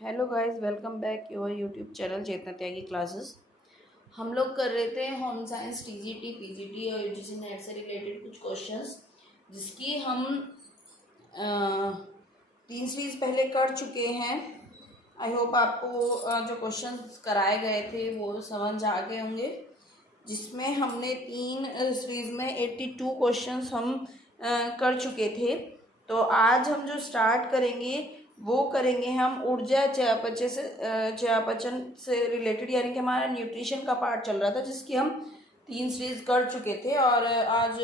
Hello guys, welcome back your YouTube channel Chetna Tyagi classes. हम लोग कर रहे थे होम साइंस टीजीटी पीजीटी और यूजीसी नेट से रिलेटेड कुछ क्वेश्चंस, जिसकी हम 3 सीरीज पहले कर चुके हैं। आई होप आपको जो क्वेश्चंस कराए गए थे वो समझ आ गए होंगे, जिसमें हमने 3 सीरीज में 82 क्वेश्चंस हम कर चुके थे। तो आज हम जो स्टार्ट करेंगे वो करेंगे हम ऊर्जा चयापचय से रिलेटेड, यानी कि हमारा न्यूट्रिशन का पार्ट चल रहा था, जिसकी हम 3 सीरीज कर चुके थे और आज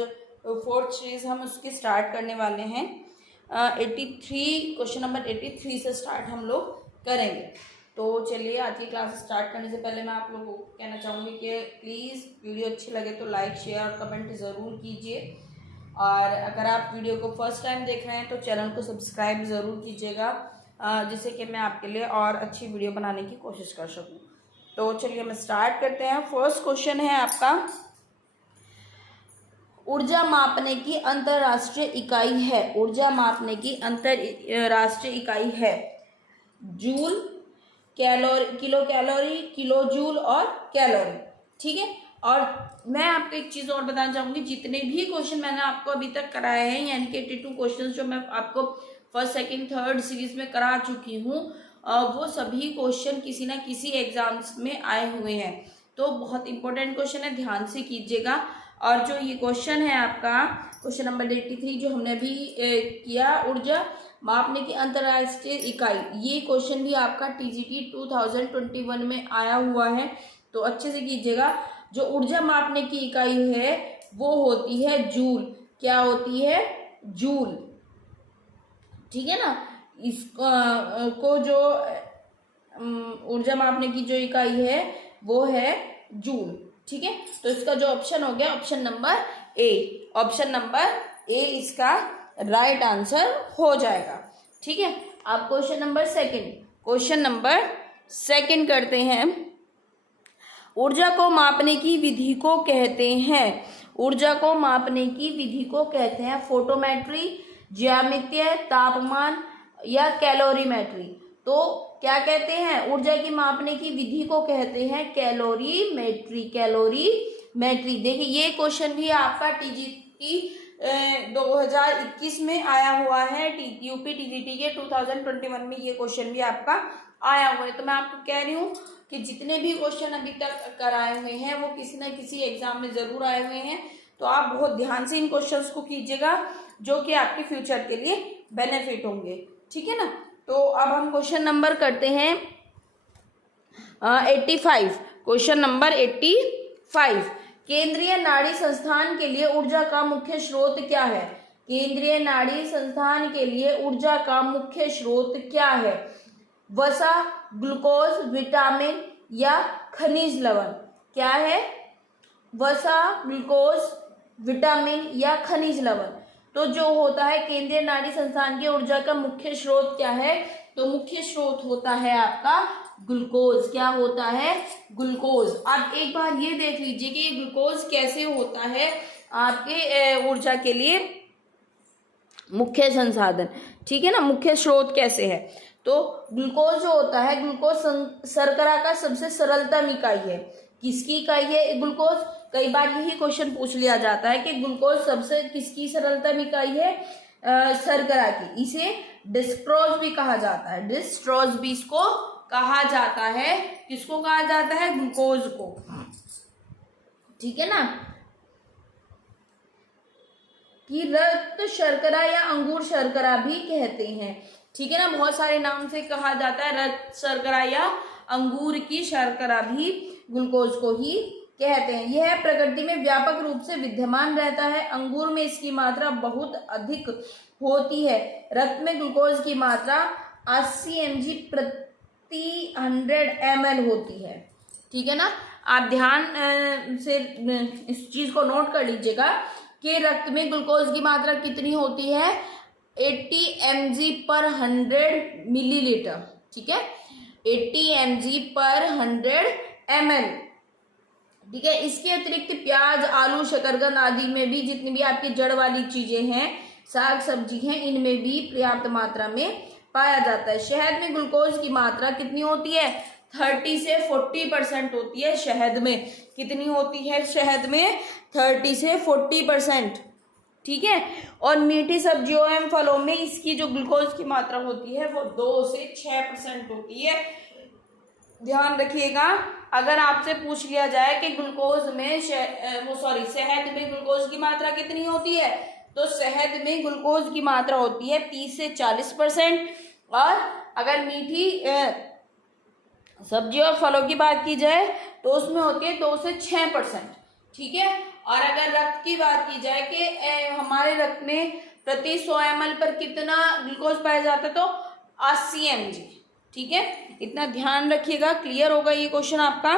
4th सीरीज हम उसकी स्टार्ट करने वाले हैं। 83 क्वेश्चन नंबर 83 से स्टार्ट हम लोग करेंगे। तो चलिए, आज की क्लास स्टार्ट करने से पहले मैं आप लोगों को कहना चाहूँगी कि प्लीज़ वीडियो अच्छी लगे तो लाइक शेयर और कमेंट ज़रूर कीजिए, और अगर आप वीडियो को फर्स्ट टाइम देख रहे हैं तो चैनल को सब्सक्राइब ज़रूर कीजिएगा, जिससे कि मैं आपके लिए और अच्छी वीडियो बनाने की कोशिश कर सकूं। तो चलिए हम स्टार्ट करते हैं। फर्स्ट क्वेश्चन है आपका, ऊर्जा मापने की अंतरराष्ट्रीय इकाई है। ऊर्जा मापने की अंतरराष्ट्रीय इकाई है joule, calorie, kilo calorie, kilo joule और कैलोरी। ठीक है। और मैं आपको एक चीज़ और बताना चाहूँगी, जितने भी क्वेश्चन मैंने आपको अभी तक कराए हैं, यानी कि 82 क्वेश्चन जो मैं आपको फर्स्ट सेकंड थर्ड सीरीज में करा चुकी हूँ, वो सभी क्वेश्चन किसी ना किसी एग्जाम्स में आए हुए हैं। तो बहुत इंपॉर्टेंट क्वेश्चन है, ध्यान से कीजिएगा। और जो ये क्वेश्चन है आपका क्वेश्चन नंबर 83 जो हमने अभी किया, ऊर्जा मापने की अंतरराष्ट्रीय इकाई, ये क्वेश्चन भी आपका टीजीटी 2021 में आया हुआ है। तो अच्छे से कीजिएगा। जो ऊर्जा मापने की इकाई है वो होती है जूल। क्या होती है? जूल। ठीक है ना। इसको जो ऊर्जा मापने की जो इकाई है वो है जूल। ठीक है। तो इसका जो ऑप्शन हो गया ऑप्शन नंबर ए। ऑप्शन नंबर ए इसका राइट आंसर हो जाएगा। ठीक है। अब क्वेश्चन नंबर सेकंड करते हैं। ऊर्जा को मापने की विधि को कहते हैं। ऊर्जा को मापने की विधि को कहते हैं फोटोमेट्री, ज्यामितीय, तापमान या कैलोरीमेट्री। तो क्या कहते हैं? ऊर्जा की मापने की विधि को कहते हैं कैलोरीमेट्री। कैलोरीमेट्री। देखिए, ये क्वेश्चन भी आपका टीजीटी 2021 में आया हुआ है। यूपी टीजीटी के 2021 में ये क्वेश्चन भी आपका आया हुआ है। तो मैं आपको कह रही हूँ कि जितने भी क्वेश्चन अभी तक कराए हुए हैं वो किसी न किसी एग्जाम में जरूर आए हुए हैं। तो आप बहुत ध्यान से इन क्वेश्चंस को कीजिएगा, जो कि आपके फ्यूचर के लिए बेनिफिट होंगे। ठीक है ना। तो अब हम क्वेश्चन नंबर करते हैं 85। क्वेश्चन नंबर 85, केंद्रीय नाड़ी संस्थान के लिए ऊर्जा का मुख्य स्रोत क्या है? केंद्रीय नाड़ी संस्थान के लिए ऊर्जा का मुख्य स्रोत क्या है? वसा, ग्लूकोज, विटामिन या खनिज लवण? क्या है? वसा, ग्लूकोज, विटामिन या खनिज लवण? तो जो होता है केंद्रीय नाड़ी संस्थान की ऊर्जा का मुख्य स्रोत क्या है? तो मुख्य स्रोत होता है आपका ग्लूकोज। क्या होता है? ग्लूकोज। आप एक बार ये देख लीजिए कि ग्लूकोज कैसे होता है आपके ऊर्जा के लिए मुख्य संसाधन। ठीक है ना। मुख्य स्रोत कैसे है? तो ग्लूकोज जो होता है, ग्लूकोज शर्करा का सबसे सरलतम इकाई है। किसकी इकाई है ग्लूकोज? कई बार यही क्वेश्चन पूछ लिया जाता है कि ग्लूकोज सबसे किसकी सरलतम इकाई है? शर्करा की। इसे डिस्ट्रोज भी कहा जाता है। डिस्ट्रोज भी इसको कहा जाता है। किसको कहा जाता है? ग्लूकोज को। ठीक है ना। कि रक्त शर्करा या अंगूर शर्करा भी कहते हैं। ठीक है ना। बहुत सारे नाम से कहा जाता है। रक्त शर्करा या अंगूर की शर्करा भी ग्लूकोज को ही कहते हैं। यह प्रकृति में व्यापक रूप से विद्यमान रहता है। अंगूर में इसकी मात्रा बहुत अधिक होती है। रक्त में ग्लूकोज की मात्रा 80 mg प्रति 100 ml होती है। ठीक है ना। आप ध्यान से इस चीज को नोट कर लीजिएगा कि रक्त में ग्लूकोज की मात्रा कितनी होती है? 80 mg पर 100 मिलीलीटर। ठीक है। 80 mg पर 100 ml। ठीक है। इसके अतिरिक्त प्याज, आलू, शकरकंद आदि में भी जितनी भी आपकी जड़ वाली चीजें हैं, साग सब्जी हैं, इनमें भी पर्याप्त मात्रा में पाया जाता है। शहद में ग्लूकोज की मात्रा कितनी होती है? 30 से 40% होती है शहद में। कितनी होती है शहद में? 30 से 40%। ठीक है। और मीठी सब्जियों एवं फलों में इसकी जो ग्लूकोज की मात्रा होती है वो 2 से 6% होती है। ध्यान रखिएगा, अगर आपसे पूछ लिया जाए कि ग्लूकोज में शहद में ग्लूकोज की मात्रा कितनी होती है, तो शहद में ग्लूकोज की मात्रा होती है 30 से 40%। और अगर मीठी सब्जियों और फलों की बात की जाए तो उसमें होती है 2 से 6%। ठीक है। और अगर रक्त की बात की जाए कि हमारे रक्त में प्रति 100 ml पर कितना ग्लूकोज पाया जाता है, तो 80 mg। ठीक है, इतना ध्यान रखिएगा। क्लियर होगा ये क्वेश्चन आपका।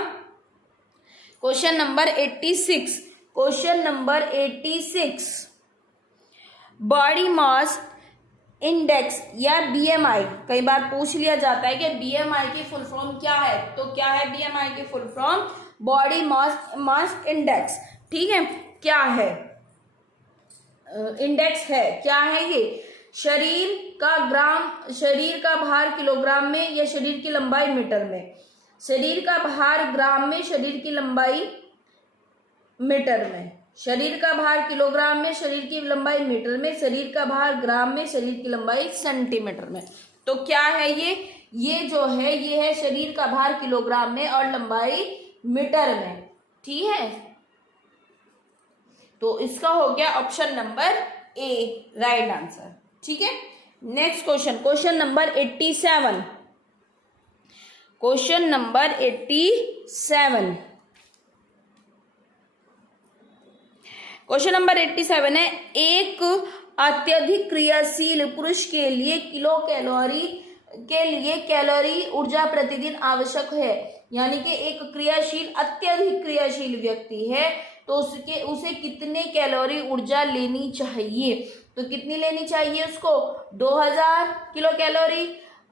Question number 86। Question number 86, body mass index या बीएमआई। कई बार पूछ लिया जाता है कि बीएमआई की फुल फॉर्म क्या है, तो क्या है बीएमआई की full form? Body mass index. ठीक है, क्या है? इंडेक्स है, क्या है ये? शरीर का भार किलोग्राम में या शरीर की लंबाई मीटर में? शरीर का भार ग्राम में, शरीर की लंबाई मीटर में। शरीर का भार किलोग्राम में, शरीर की लंबाई मीटर में। शरीर का भार ग्राम में, शरीर की लंबाई सेंटीमीटर में। तो क्या है ये जो है ये है शरीर का भार किलोग्राम में और लंबाई मीटर में। ठीक है, तो इसका हो गया ऑप्शन नंबर ए राइट आंसर। ठीक है। Next question, question number 87। Question number 87। Question number 87 है, एक अत्यधिक क्रियाशील पुरुष के लिए कैलोरी ऊर्जा प्रतिदिन आवश्यक है। यानी कि एक अत्यधिक क्रियाशील व्यक्ति है तो उसे कितने कैलोरी ऊर्जा लेनी चाहिए? तो कितनी लेनी चाहिए उसको? 2000 किलो कैलोरी,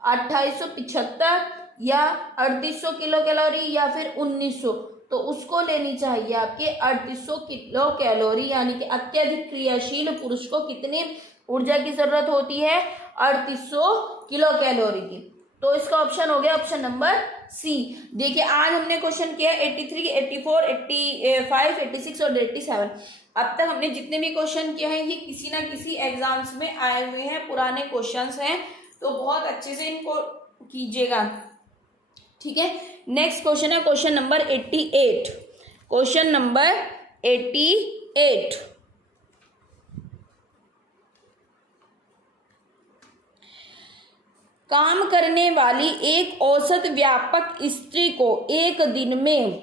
2875 या 3800 किलो कैलोरी या फिर 1900? तो उसको लेनी चाहिए आपके 3800 किलो कैलोरी। यानी कि अत्यधिक क्रियाशील पुरुष को कितनी ऊर्जा की जरूरत होती है? 3800 किलो कैलोरी की। तो इसका ऑप्शन हो गया ऑप्शन नंबर सी। देखिए, आज हमने क्वेश्चन किया 83, 84, 85, 86 और 87। अब तक हमने जितने भी क्वेश्चन किए हैं ये किसी ना किसी एग्जाम्स में आए हुए हैं, पुराने क्वेश्चंस हैं, तो बहुत अच्छे से इनको कीजिएगा। ठीक है। नेक्स्ट क्वेश्चन है क्वेश्चन नंबर 88। क्वेश्चन नंबर 88, काम करने वाली एक औसत व्यापक स्त्री को एक दिन में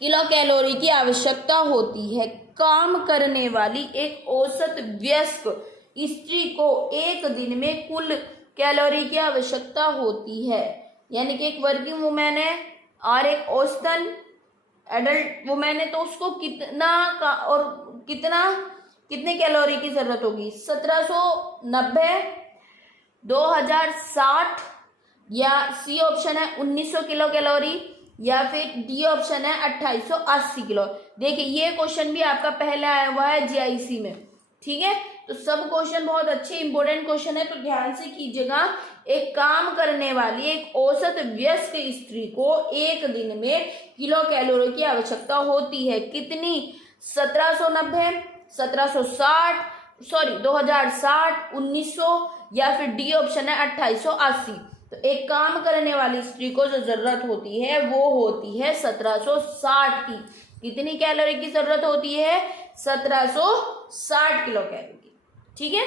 किलो कैलोरी की आवश्यकता होती है। काम करने वाली एक औसत वयस्क स्त्री को एक दिन में कुल कैलोरी की आवश्यकता होती है। यानी कि एक वर्किंग वुमेन है और एक औसतन एडल्ट वुमेन है, तो उसको कितने कैलोरी की जरूरत होगी? 1790, 2060 या सी ऑप्शन है 1900 किलो कैलोरी या फिर डी ऑप्शन है 2880 किलो। देखिए, ये क्वेश्चन भी आपका पहले आया हुआ है जीआईसी में। ठीक है, तो सब क्वेश्चन बहुत अच्छे इंपॉर्टेंट क्वेश्चन है, तो ध्यान से कीजिएगा। एक काम करने वाली एक औसत वयस्क स्त्री को एक दिन में किलो कैलोरी की आवश्यकता होती है। कितनी? 1790, 2060, 1900 या फिर डी ऑप्शन है 2880। तो एक काम करने वाली स्त्री को जो जरूरत होती है वो होती है 1760 की। कितनी कैलोरी की जरूरत होती है? 1760 किलो कैलोरी की। ठीक है।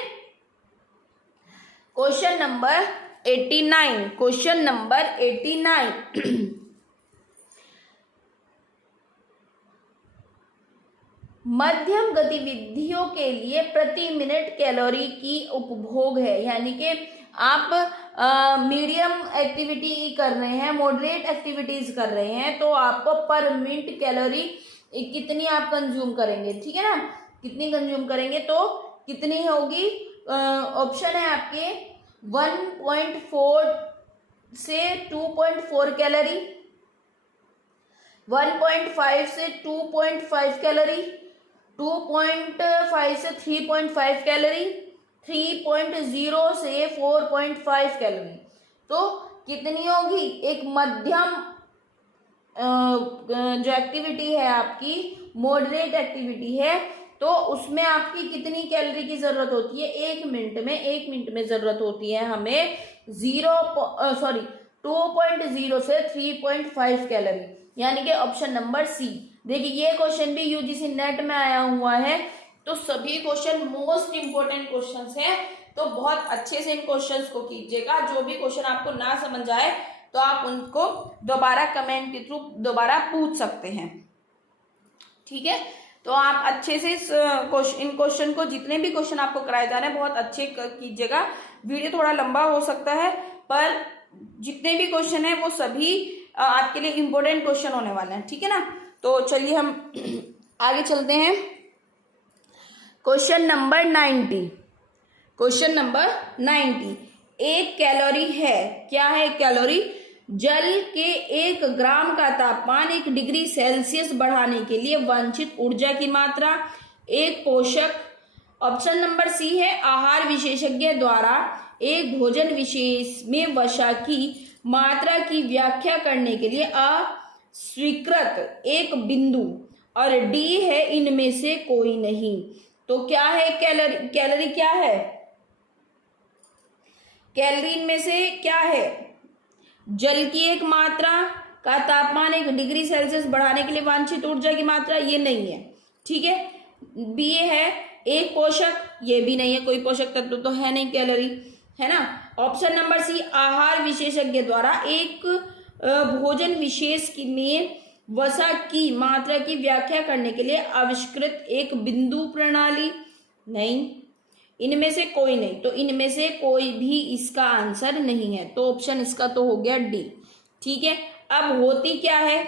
Question number 89। क्वेश्चन नंबर 89, मध्यम गतिविधियों के लिए प्रति मिनट कैलोरी की उपभोग है। यानी कि आप मीडियम एक्टिविटी कर रहे हैं, मॉडरेट एक्टिविटीज कर रहे हैं, तो आपको पर मिनट कैलोरी कितनी आप कंज्यूम करेंगे? ठीक है ना, कितनी कंज्यूम करेंगे? तो कितनी होगी? ऑप्शन है आपके 1.4 से 2.4 कैलोरी, 1.5 से 2.5 कैलोरी, 2.5 से 3.5 कैलोरी, 3.0 से 4.5 कैलोरी। तो कितनी होगी? एक मध्यम जो एक्टिविटी है आपकी, मॉडरेट एक्टिविटी है, तो उसमें आपकी कितनी कैलोरी की जरूरत होती है? 1 मिनट में जरूरत होती है हमें 2.0 से 3.5 कैलोरी, यानी कि ऑप्शन नंबर सी। देखिए ये क्वेश्चन भी यूजीसी नेट में आया हुआ है, तो सभी क्वेश्चन मोस्ट इंपोर्टेंट क्वेश्चंस हैं, तो बहुत अच्छे से इन क्वेश्चंस को कीजिएगा। जो भी क्वेश्चन आपको ना समझ आए तो आप उनको दोबारा कमेंट के थ्रू दोबारा पूछ सकते हैं, ठीक है। तो आप अच्छे से इन क्वेश्चन को, जितने भी क्वेश्चन आपको कराए जा रहे हैं, बहुत अच्छे कीजिएगा। वीडियो थोड़ा लंबा हो सकता है, पर जितने भी क्वेश्चन है वो सभी आपके लिए इम्पोर्टेंट क्वेश्चन होने वाले हैं, ठीक है ना। तो चलिए हम आगे चलते हैं। Question number 90। एक कैलोरी है, क्या है कैलोरी? जल के 1 ग्राम का तापमान 1 डिग्री सेल्सियस बढ़ाने के लिए वांछित ऊर्जा की मात्रा। एक पोषक, ऑप्शन नंबर सी है, आहार विशेषज्ञ द्वारा एक भोजन विशेष में वसा की मात्रा की व्याख्या करने के लिए अस्वीकृत एक बिंदु, और डी है इनमें से कोई नहीं। तो क्या है कैलोरी? कैलोरी क्या है? कैलोरी इनमें से क्या है? जल की एक मात्रा का तापमान 1 डिग्री सेल्सियस बढ़ाने के लिए वांछित ऊर्जा की मात्रा, ये नहीं है, ठीक है। बी है एक पोषक, ये भी नहीं है, कोई पोषक तत्व तो है नहीं कैलोरी, है ना। ऑप्शन नंबर सी, आहार विशेषज्ञ द्वारा एक भोजन विशेष में वसा की मात्रा की व्याख्या करने के लिए आविष्कृत एक बिंदु प्रणाली, नहीं। इनमें से कोई नहीं, तो इनमें से कोई भी इसका आंसर नहीं है, तो ऑप्शन इसका तो हो गया डी, ठीक है। अब होती क्या है,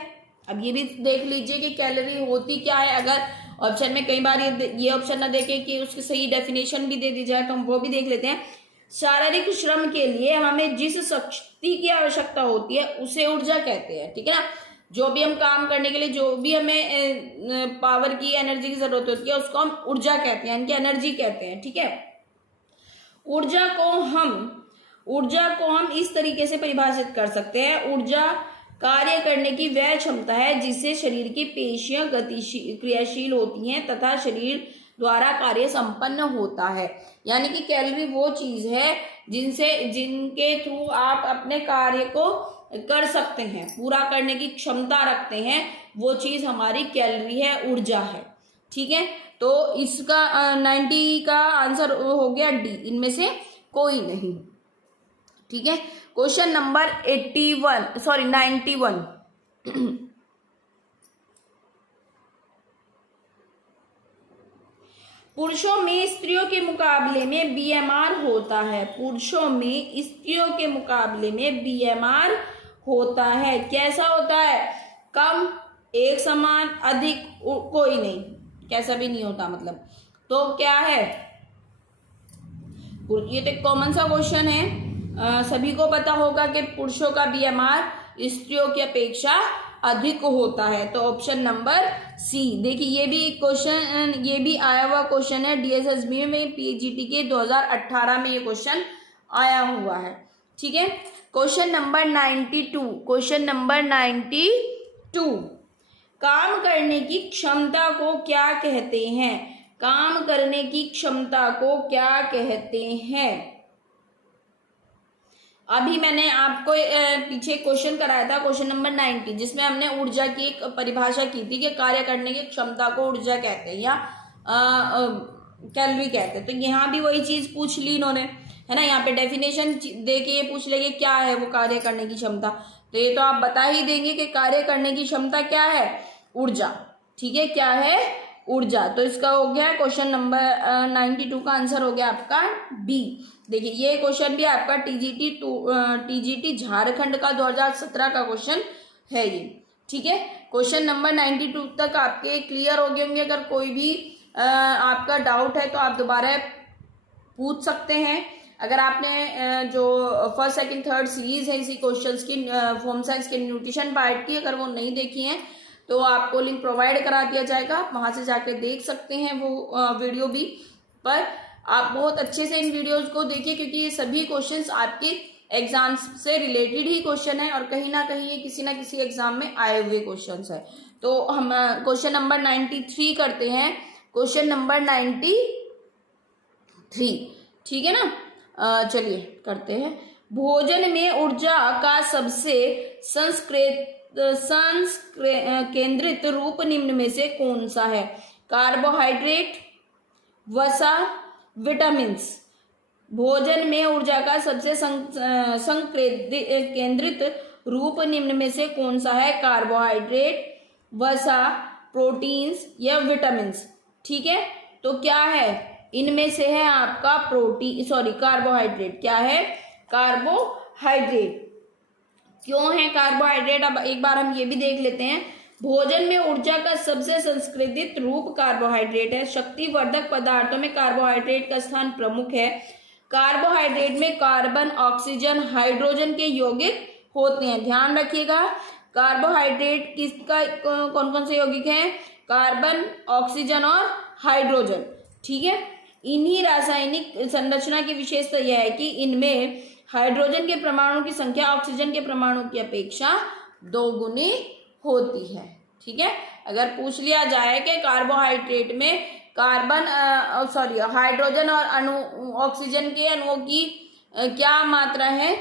अब ये भी देख लीजिए कि कैलोरी होती क्या है। अगर ऑप्शन में कई बार ये ऑप्शन ना देखे कि उसकी सही डेफिनेशन भी दे दी जाए, तो हम वो भी देख लेते हैं। शारीरिक श्रम के लिए हमें जिस शक्ति की आवश्यकता होती है उसे ऊर्जा कहते हैं, ठीक है ना। जो भी हम काम करने के लिए जो भी हमें पावर की, एनर्जी की जरूरत होती है, उसको हम ऊर्जा कहते हैं, इनकी एनर्जी कहते हैं, ठीक है। ऊर्जा को हम इस तरीके से परिभाषित कर सकते हैं, ऊर्जा कार्य करने की वह क्षमता है जिससे शरीर की पेशियां क्रियाशील होती हैं तथा शरीर द्वारा कार्य संपन्न होता है। यानी कि कैलोरी वो चीज है जिनके थ्रू आप अपने कार्य को कर सकते हैं, पूरा करने की क्षमता रखते हैं, वो चीज हमारी कैलोरी है, ऊर्जा है, ठीक है। तो इसका 90 का आंसर हो गया डी, इनमें से कोई नहीं, ठीक है। क्वेश्चन नंबर 91 पुरुषों में स्त्रियों के मुकाबले में बीएमआर होता है। पुरुषों में स्त्रियों के मुकाबले में बीएमआर होता है। कैसा होता है? कम, एक समान, अधिक, कोई नहीं, कैसा भी नहीं होता मतलब। तो क्या है? ये तो कॉमन सा क्वेश्चन है, सभी को पता होगा कि पुरुषों का बीएमआर स्त्रियों की अपेक्षा अधिक होता है। तो ऑप्शन नंबर सी। देखिए ये भी क्वेश्चन, ये भी आया हुआ क्वेश्चन है डीएसएसबी में, पीजीटी के 2018 में ये क्वेश्चन आया हुआ है, ठीक है। क्वेश्चन नंबर 92, काम करने की क्षमता को क्या कहते हैं? काम करने की क्षमता को क्या कहते हैं? अभी मैंने आपको पीछे क्वेश्चन कराया था, क्वेश्चन नंबर 90, जिसमें हमने ऊर्जा की एक परिभाषा की थी कि कार्य करने की क्षमता को ऊर्जा कहते हैं या कैलोरी कहते हैं। तो यहाँ भी वही चीज पूछ ली इन्होंने, है ना। यहाँ पे डेफिनेशन दे के ये पूछ लेंगे क्या है वो कार्य करने की क्षमता, तो ये तो आप बता ही देंगे कि कार्य करने की क्षमता क्या है? ऊर्जा, ठीक है। क्या है? ऊर्जा। तो इसका हो गया क्वेश्चन नंबर 92 का आंसर हो गया आपका बी। देखिए ये क्वेश्चन भी आपका टीजीटी झारखंड का 2017 का क्वेश्चन है ये, ठीक है। क्वेश्चन नंबर 92 तक आपके क्लियर हो गए होंगे। अगर कोई भी आपका डाउट है तो आप दोबारा पूछ सकते हैं। अगर आपने जो फर्स्ट सेकंड थर्ड सीरीज है इसी क्वेश्चंस की होम साइंस के न्यूट्रिशन पार्ट की, अगर वो नहीं देखी हैं तो आपको लिंक प्रोवाइड करा दिया जाएगा, वहां से जाके देख सकते हैं वो वीडियो भी। पर आप बहुत अच्छे से इन वीडियोज को देखिए, क्योंकि ये सभी क्वेश्चंस आपके एग्जाम्स से रिलेटेड ही क्वेश्चन है और कहीं ना कहीं ये किसी ना किसी एग्जाम में आए हुए क्वेश्चंस है। तो हम क्वेश्चन नंबर 93 करते हैं। क्वेश्चन नंबर 93, ठीक है ना। चलिए करते हैं। भोजन में ऊर्जा का सबसे केंद्रित रूप निम्न में से कौन सा है? कार्बोहाइड्रेट, वसा, विटामिन्स। भोजन में ऊर्जा का सबसे केंद्रित रूप निम्न में से कौन सा है? कार्बोहाइड्रेट, वसा, प्रोटीन्स या विटामिन्स। ठीक है, तो क्या है इनमें से? है आपका कार्बोहाइड्रेट। क्या है? कार्बोहाइड्रेट। क्यों है कार्बोहाइड्रेट? अब एक बार हम ये भी देख लेते हैं। भोजन में ऊर्जा का सबसे संस्कृतित रूप कार्बोहाइड्रेट है। शक्तिवर्धक पदार्थों में कार्बोहाइड्रेट का स्थान प्रमुख है। कार्बोहाइड्रेट में कार्बन, ऑक्सीजन, हाइड्रोजन के यौगिक होते हैं। ध्यान रखिएगा, कार्बोहाइड्रेट किसका कौन कौन से यौगिक हैं? कार्बन, ऑक्सीजन और हाइड्रोजन। ठीक है, इन्हीं रासायनिक संरचना की विशेषता यह है कि इनमें हाइड्रोजन के परमाणु की संख्या ऑक्सीजन के परमाणु की अपेक्षा 2 गुनी होती है। ठीक है, अगर पूछ लिया जाए कि कार्बोहाइड्रेट में हाइड्रोजन और ऑक्सीजन के अणुओं की क्या मात्रा है,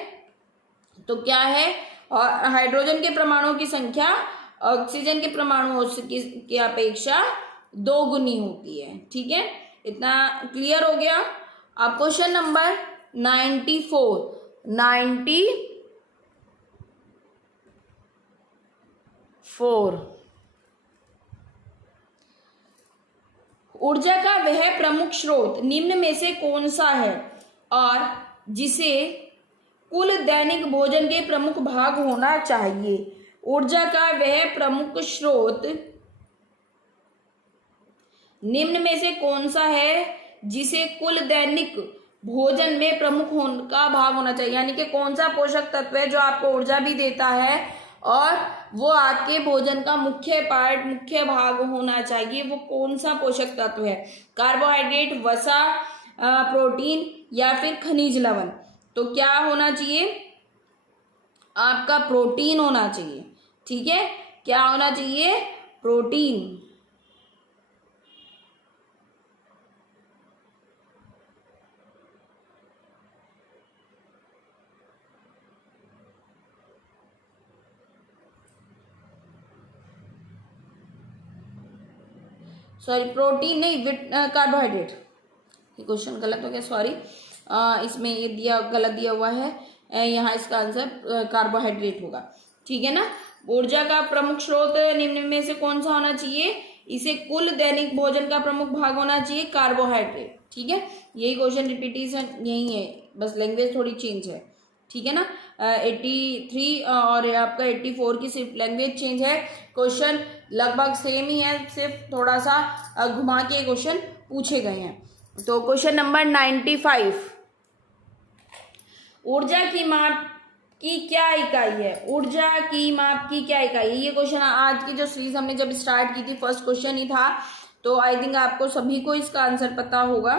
तो क्या है? और हाइड्रोजन के परमाणुओं की संख्या ऑक्सीजन के परमाणुओं की अपेक्षा 2 गुनी होती है। ठीक है, इतना क्लियर हो गया। अब क्वेश्चन नंबर 94 ऊर्जा का वह प्रमुख स्रोत निम्न में से कौन सा है और जिसे कुल दैनिक भोजन के प्रमुख भाग होना चाहिए? ऊर्जा का वह प्रमुख स्रोत निम्न में से कौन सा है जिसे कुल दैनिक भोजन में प्रमुख का भाग होना चाहिए? यानी कि कौन सा पोषक तत्व है जो आपको ऊर्जा भी देता है और वो आपके भोजन का मुख्य भाग होना चाहिए? वो कौन सा पोषक तत्व है? कार्बोहाइड्रेट, वसा, प्रोटीन या फिर खनिज लवण? तो क्या होना चाहिए? आपका प्रोटीन होना चाहिए। ठीक है, क्या होना चाहिए? प्रोटीन। प्रोटीन नहीं, कार्बोहाइड्रेट। ये क्वेश्चन गलत हो गया, सॉरी। इसमें ये गलत दिया हुआ है, यहाँ इसका आंसर कार्बोहाइड्रेट होगा। ठीक है ना। ऊर्जा का प्रमुख स्रोत निम्न में से कौन सा होना चाहिए? इसे कुल दैनिक भोजन का प्रमुख भाग होना चाहिए, कार्बोहाइड्रेट। ठीक है, यही क्वेश्चन रिपीटेशन यही है, बस लैंग्वेज थोड़ी चेंज है। ठीक है ना। 83 और आपका 84 की सिर्फ लैंग्वेज चेंज है। क्वेश्चन लगभग सेम ही है, सिर्फ थोड़ा सा घुमा के क्वेश्चन पूछे गए हैं। तो क्वेश्चन नंबर 95, ऊर्जा की माप की क्या इकाई है? ऊर्जा की माप की क्या इकाई है? ये क्वेश्चन आज की जो सीरीज हमने जब स्टार्ट की थी, फर्स्ट क्वेश्चन ही था, तो आई थिंक आपको सभी को इसका आंसर पता होगा।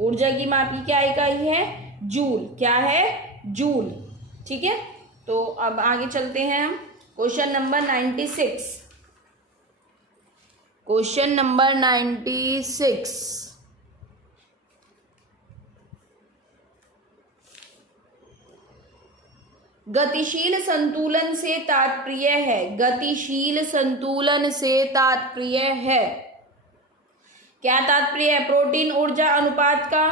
ऊर्जा की माप की क्या इकाई है? जूल। क्या है? जूल। ठीक है, तो अब आगे चलते हैं हम। Question number 96। क्वेश्चन नंबर 96, गतिशील संतुलन से तात्पर्य है। गतिशील संतुलन से तात्पर्य है, क्या तात्पर्य है? प्रोटीन ऊर्जा अनुपात का,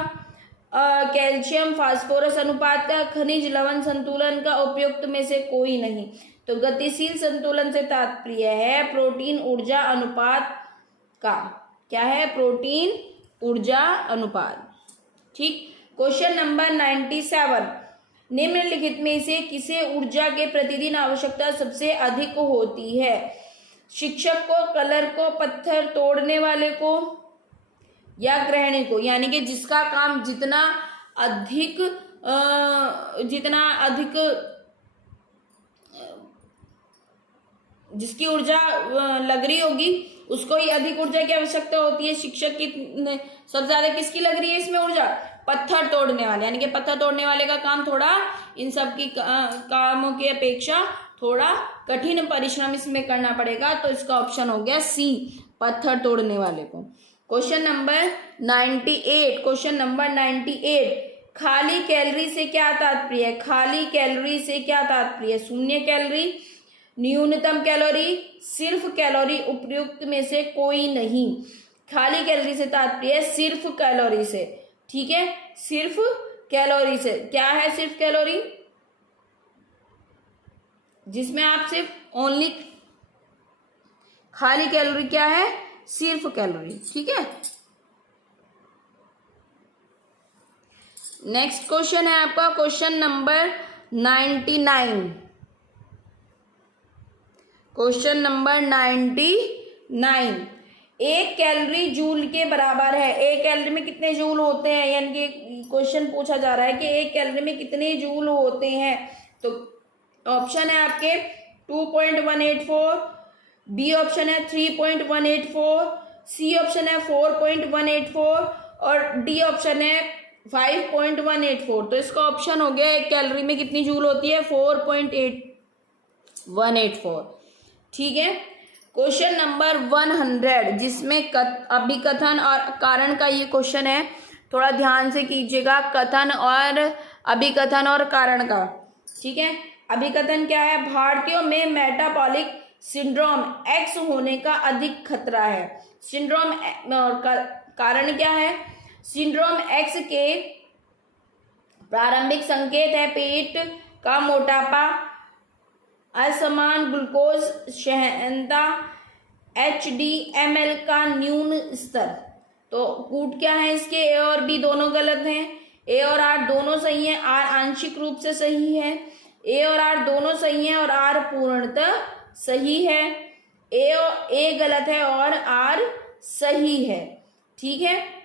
कैल्शियम फास्फोरस अनुपात का, खनिज लवण संतुलन का, उपयुक्त में से कोई नहीं। तो गतिशील संतुलन से तात्पर्य है प्रोटीन ऊर्जा अनुपात का। क्या है? प्रोटीन ऊर्जा अनुपात। ठीक। क्वेश्चन नंबर 97, निम्नलिखित में से किसे ऊर्जा के प्रतिदिन आवश्यकता सबसे अधिक होती है? शिक्षक को, कलर को, पत्थर तोड़ने वाले को या गृहिणी को? यानी कि जिसका काम जितना अधिक जिसकी ऊर्जा लग रही होगी उसको ही अधिक ऊर्जा की आवश्यकता होती है। शिक्षक की सबसे ज्यादा किसकी लग रही है इसमें ऊर्जा? पत्थर तोड़ने वाले, यानी कि पत्थर तोड़ने वाले का काम थोड़ा इन सब की कामों की अपेक्षा थोड़ा कठिन परिश्रम इसमें करना पड़ेगा। तो इसका ऑप्शन हो गया सी, पत्थर तोड़ने वाले को। क्वेश्चन नंबर 98, क्वेश्चन नंबर 98, खाली कैलोरी से क्या तात्पर्य है? खाली कैलोरी से क्या तात्पर्य है? शून्य कैलोरी, न्यूनतम कैलोरी, सिर्फ कैलोरी, उपयुक्त में से कोई नहीं। खाली कैलोरी से तात्पर्य है सिर्फ कैलोरी से, ठीक है, सिर्फ कैलोरी से। क्या है सिर्फ कैलोरी? जिसमें आप सिर्फ ओनली खाली कैलोरी क्या है? सिर्फ कैलोरी, ठीक है। नेक्स्ट क्वेश्चन है आपका क्वेश्चन नंबर 99, क्वेश्चन नंबर 99, एक कैलोरी जूल के बराबर है। एक कैलोरी में कितने जूल होते हैं? यानी कि क्वेश्चन पूछा जा रहा है कि एक कैलोरी में कितने जूल होते हैं। तो ऑप्शन है आपके 2.184, बी ऑप्शन है 3.184, सी ऑप्शन है 4.184 और डी ऑप्शन है 5.184। तो इसका ऑप्शन हो गया एक कैलोरी में कितनी जूल होती है? 4.184, ठीक है। क्वेश्चन नंबर 100, जिसमें अभिकथन और कारण का ये क्वेश्चन है, थोड़ा ध्यान से कीजिएगा। कथन और अभिकथन और कारण का, ठीक है। अभिकथन क्या है? भारतीयों में मेटाबॉलिक सिंड्रोम एक्स होने का अधिक खतरा है। सिंड्रोम और कारण क्या है? सिंड्रोम एक्स के प्रारंभिक संकेत है पेट का मोटापा, असमान ग्लूकोज क्षमता, HDML का न्यून स्तर। तो कूट क्या है इसके? ए और बी दोनों गलत हैं, ए और आर दोनों सही हैं, आर आंशिक रूप से सही है, ए और आर दोनों सही हैं और आर पूर्णतः सही है। ए गलत है और आर सही है, ठीक है।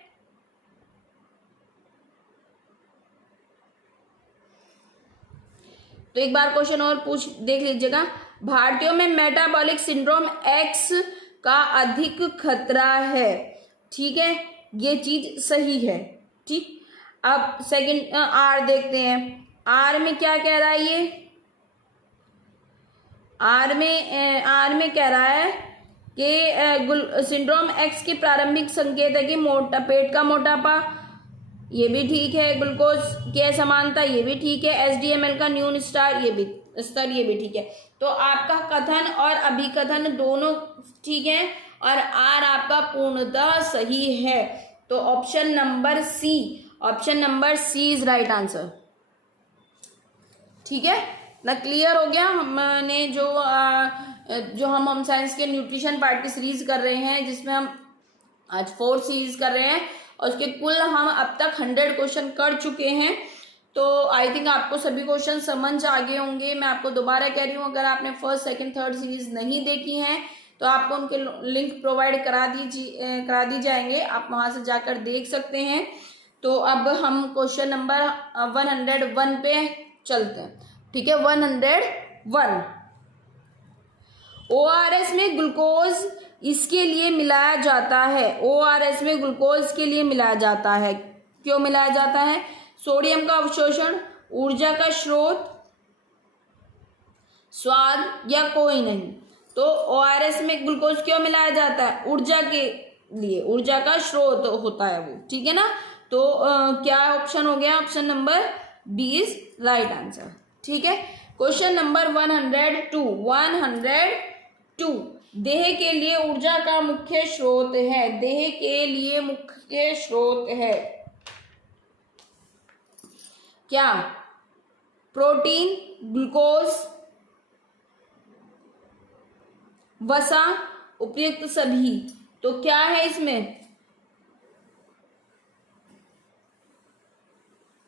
तो एक बार क्वेश्चन और पूछ देख लीजिएगा। भारतीयों में मेटाबॉलिक सिंड्रोम एक्स का अधिक खतरा है, ठीक है, ये चीज सही है, ठीक। अब सेकंड आर देखते हैं। आर में क्या कह रहा है ये? आर में कह रहा है कि सिंड्रोम एक्स के प्रारंभिक संकेत है कि पेट का मोटापा, ये भी ठीक है। ग्लूकोज की असमानता, ये भी ठीक है। HDML का न्यून स्तर, ये भी ठीक है। तो आपका कथन और अभिकथन दोनों ठीक है और आर आपका पूर्णतः सही है। तो option number C is right answer, ठीक है ना। क्लियर हो गया? हमने जो हम साइंस के न्यूट्रिशन पार्ट की सीरीज कर रहे हैं, जिसमें हम आज 4 सीरीज कर रहे हैं और उसके कुल हम अब तक 100 क्वेश्चन कर चुके हैं। तो आई थिंक आपको सभी क्वेश्चन समझ आ गए होंगे। मैं आपको दोबारा कह रही हूँ, अगर आपने फर्स्ट, सेकंड, थर्ड सीरीज नहीं देखी हैं तो आपको उनके लिंक प्रोवाइड करा दी जाएंगे, आप वहां से जाकर देख सकते हैं। तो अब हम क्वेश्चन नंबर 101 पे चलते हैं, ठीक है। 101, ORS में ग्लूकोज इसके लिए मिलाया जाता है। ORS में ग्लूकोज के लिए मिलाया जाता है। क्यों मिलाया जाता है? सोडियम का अवशोषण, ऊर्जा का स्रोत, स्वाद या कोई नहीं। तो ORS में ग्लूकोज क्यों मिलाया जाता है? ऊर्जा के लिए, ऊर्जा का स्रोत होता है वो, ठीक है ना। तो क्या ऑप्शन हो गया? Option number B is right answer, ठीक है। क्वेश्चन नंबर 102, देह के लिए ऊर्जा का मुख्य स्रोत है। देह के लिए मुख्य स्रोत है क्या? प्रोटीन, ग्लूकोज, वसा, उपयुक्त सभी। तो क्या है इसमें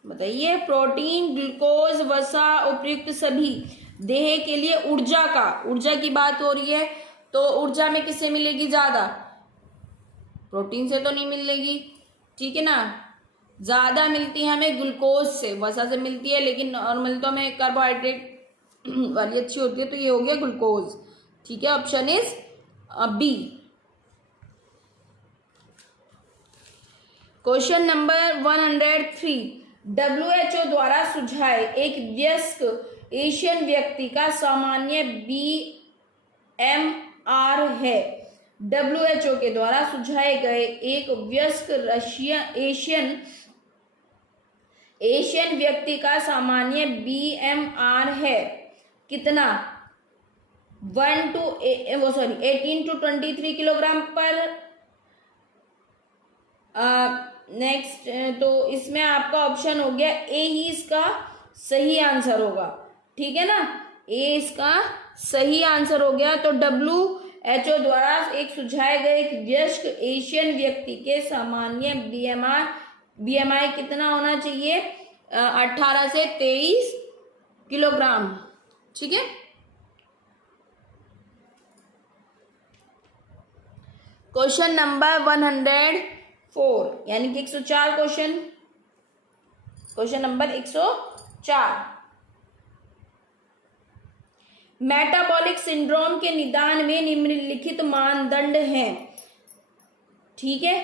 बताइए? प्रोटीन, ग्लूकोज, वसा, उपयुक्त सभी। देह के लिए ऊर्जा की बात हो रही है, तो ऊर्जा में किससे मिलेगी ज्यादा? प्रोटीन से तो नहीं मिलेगी, ठीक है ना। ज्यादा मिलती है हमें ग्लूकोज से, वसा से मिलती है, लेकिन नॉर्मल तो हमें कार्बोहाइड्रेट वाली अच्छी होती है। तो ये हो गया ग्लूकोज, ठीक है। Option is B. Question number 103, WHO द्वारा सुझाए एक वयस्क एशियन व्यक्ति का सामान्य BMR है। WHO के द्वारा सुझाए गए एक वयस्क एशियन व्यक्ति का सामान्य BMR है कितना? 18 to 23 किलोग्राम पर। नेक्स्ट, तो इसमें आपका ऑप्शन हो गया ए ही इसका सही आंसर होगा। ठीक है ना, ए इसका सही आंसर हो गया। तो WHO द्वारा एक सुझाए गए एक वयस्क एशियन व्यक्ति के सामान्य BMI कितना होना चाहिए? 18 से 23 किलोग्राम। ठीक है। क्वेश्चन नंबर 104 यानी कि 104 क्वेश्चन नंबर 104, मेटाबॉलिक सिंड्रोम के निदान में निम्नलिखित मानदंड हैं। ठीक है,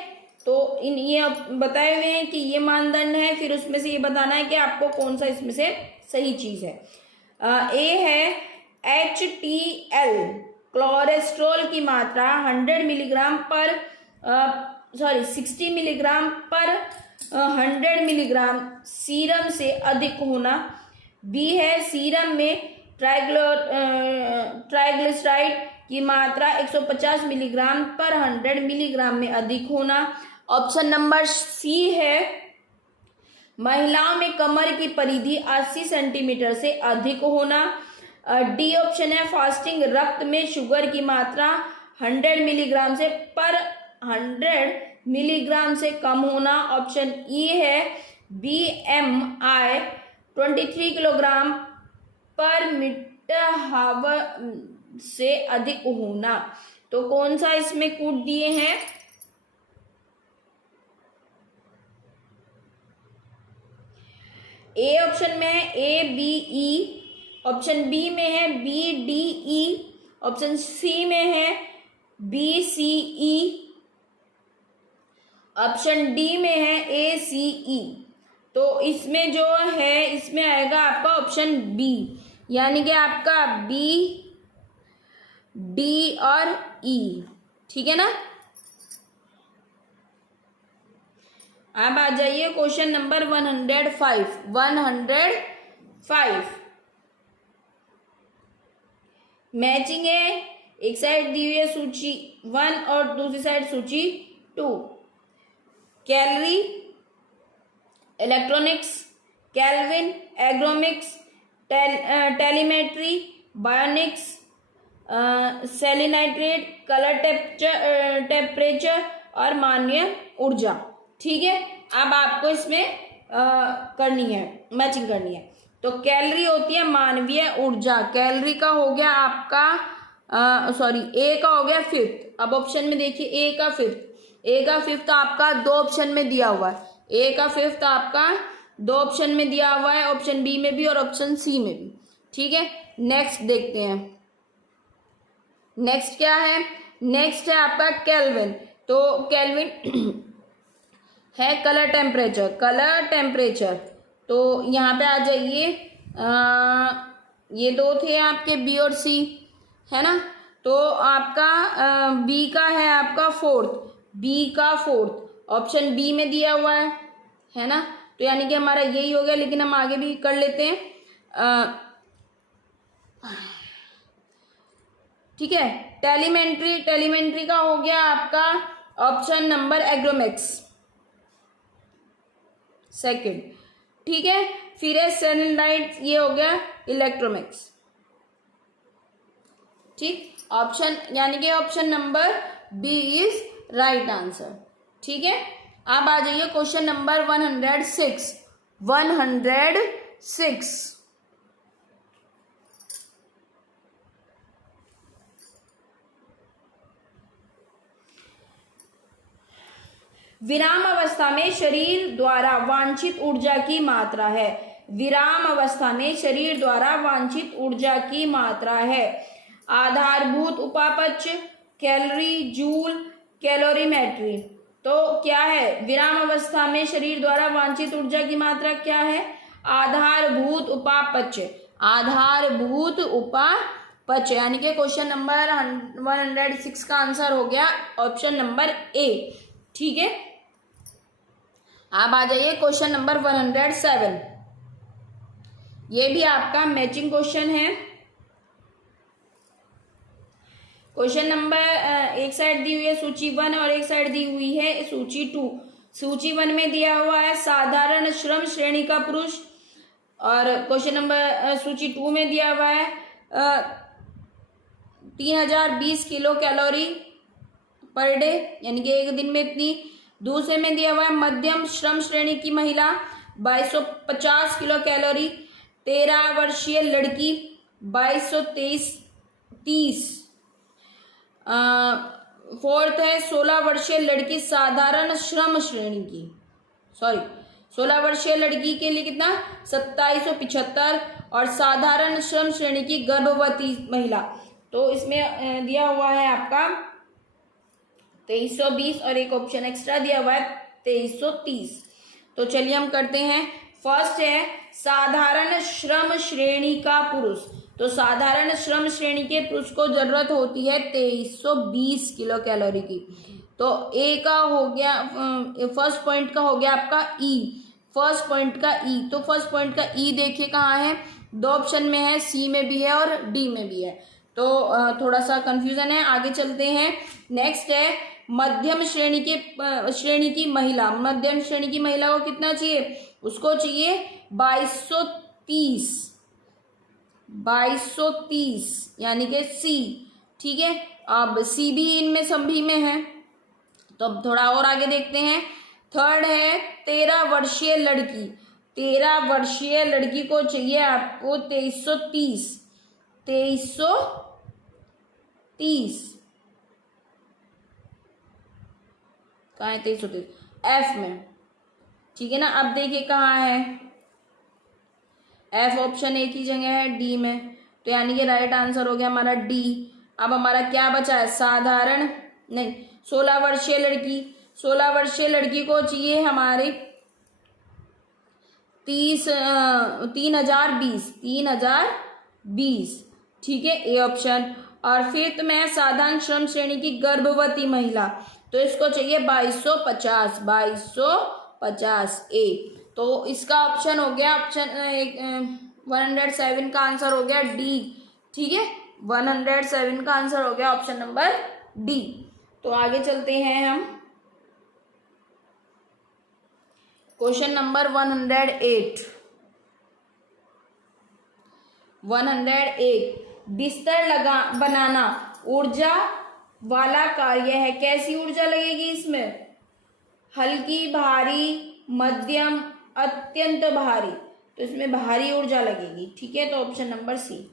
तो ये बताए हुए हैं कि ये मानदंड है, फिर उसमें से ये बताना है कि आपको कौन सा इसमें से सही चीज है। ए है HDL कोलेस्ट्रॉल की मात्रा 100 मिलीग्राम पर 60 मिलीग्राम पर 100 मिलीग्राम सीरम से अधिक होना। बी है सीरम में ट्राइग्लिसराइड की मात्रा 150 मिलीग्राम पर 100 मिलीग्राम में अधिक होना। ऑप्शन नंबर सी है महिलाओं में कमर की परिधि 80 सेंटीमीटर से अधिक होना। डी ऑप्शन है फास्टिंग रक्त में शुगर की मात्रा 100 मिलीग्राम से पर 100 मिलीग्राम से कम होना। ऑप्शन ई है BMI 23 किलोग्राम पर मीटर से अधिक होना। तो कौन सा इसमें कूट दिए हैं? ए ऑप्शन में है ABE, ऑप्शन बी में है BDE, ऑप्शन सी में है BCE, ऑप्शन डी में है ACE। तो इसमें जो है इसमें आएगा आपका ऑप्शन बी, यानी कि आपका B, D और E। ठीक है ना। अब आ जाइए क्वेश्चन नंबर 105। मैचिंग है, एक साइड दी हुई है सूची 1 और दूसरी साइड सूची 2। कैलोरी, इलेक्ट्रॉनिक्स, केल्विन, एग्रोमिक्स, टेलीमेट्री, बायोनिक्स, सेलिनाइट्रेट, कलर टेम्परेचर और मानवीय ऊर्जा। ठीक है, अब आपको इसमें करनी है, मैचिंग करनी है। तो कैलोरी होती है मानवीय ऊर्जा, कैलोरी का हो गया आपका ए का हो गया फिफ्थ। अब ऑप्शन में देखिए ए का फिफ्थ आपका 2 ऑप्शन में दिया हुआ है। ए का फिफ्थ आपका 2 ऑप्शन में दिया हुआ है, ऑप्शन बी में भी और ऑप्शन सी में भी। ठीक है, नेक्स्ट देखते हैं। नेक्स्ट क्या है? नेक्स्ट है आपका केल्विन। तो केल्विन है कलर टेम्परेचर। तो यहाँ पे आ जाइए, ये 2 थे आपके बी और सी, है ना। तो आपका बी का है आपका फोर्थ, ऑप्शन बी में दिया हुआ है ना। तो यानी कि हमारा यही हो गया, लेकिन हम आगे भी कर लेते हैं। ठीक है, टेलीमेंट्री का हो गया आपका ऑप्शन नंबर एग्रोमिक्स सेकंड। ठीक है, फिर है सेलेनाइट, ये हो गया इलेक्ट्रोमिक्स। ठीक, ऑप्शन यानी कि option number B is right answer. ठीक है, अब आ जाइए क्वेश्चन नंबर 106। विराम अवस्था में शरीर द्वारा वांछित ऊर्जा की मात्रा है। विराम अवस्था में शरीर द्वारा वांछित ऊर्जा की मात्रा है। आधारभूत उपापचय, कैलोरी, जूल, कैलोरीमेट्री। तो क्या है, विराम अवस्था में शरीर द्वारा वांछित ऊर्जा की मात्रा क्या है, आधारभूत उपापचय, आधारभूत उपापचय, यानी कि क्वेश्चन नंबर 106 का आंसर हो गया ऑप्शन नंबर ए। ठीक है, आप आ जाइए क्वेश्चन नंबर 107। ये भी आपका मैचिंग क्वेश्चन है। क्वेश्चन नंबर एक साइड दी हुई है सूची 1 और एक साइड दी हुई है सूची 2। सूची 1 में दिया हुआ है साधारण श्रम श्रेणी का पुरुष, और क्वेश्चन नंबर सूची 2 में दिया हुआ है 3020 किलो कैलोरी पर डे, यानी कि एक दिन में इतनी। दूसरे में दिया हुआ है मध्यम श्रम श्रेणी की महिला 2250 किलो कैलोरी, 13 वर्षीय लड़की 2230। फोर्थ है 16 वर्षीय लड़की साधारण श्रम श्रेणी की, 16 वर्षीय लड़की के लिए कितना 2775, और साधारण श्रम श्रेणी की गर्भवती महिला, तो इसमें दिया हुआ है आपका 2320 और एक ऑप्शन एक्स्ट्रा दिया हुआ है 2330। तो चलिए हम करते हैं। फर्स्ट है साधारण श्रम श्रेणी का पुरुष, तो साधारण श्रम श्रेणी के पुरुष को जरूरत होती है 2320 किलो कैलोरी की। तो ए का हो गया, फर्स्ट पॉइंट का हो गया आपका ई, फर्स्ट पॉइंट का ई। तो फर्स्ट पॉइंट का ई देखिए कहाँ है, 2 ऑप्शन में है, सी में भी है और डी में भी है, तो थोड़ा सा कंफ्यूजन है। आगे चलते हैं। नेक्स्ट है मध्यम श्रेणी की महिला, मध्यम श्रेणी की महिला को कितना चाहिए, उसको चाहिए 2230 यानी कि सी। ठीक है, अब सी भी इनमें सभी में है, तो अब थोड़ा और आगे देखते हैं। थर्ड है 13 वर्षीय लड़की, 13 वर्षीय लड़की को चाहिए आपको 2330 कहाँ है 2330 एफ में। ठीक है ना, अब देखिए कहाँ है, एफ ऑप्शन एक ही जगह है डी में, तो यानी कि राइट आंसर हो गया हमारा डी। अब हमारा क्या बचा है, साधारण नहीं 16 वर्षीय लड़की, 16 वर्षीय लड़की को चाहिए हमारे 3020। ठीक है, ए ऑप्शन। और फिफ्थ में साधारण श्रम श्रेणी की गर्भवती महिला, तो इसको चाहिए 2250 ए। तो इसका ऑप्शन हो गया ऑप्शन 107 का आंसर हो गया डी। ठीक है, 107 का आंसर हो गया ऑप्शन नंबर डी। तो आगे चलते हैं हम क्वेश्चन नंबर 108। बिस्तर बनाना ऊर्जा वाला कार्य है, कैसी ऊर्जा लगेगी इसमें, हल्की, भारी, मध्यम, अत्यंत भारी, तो इसमें भारी ऊर्जा लगेगी। ठीक है, तो option number C.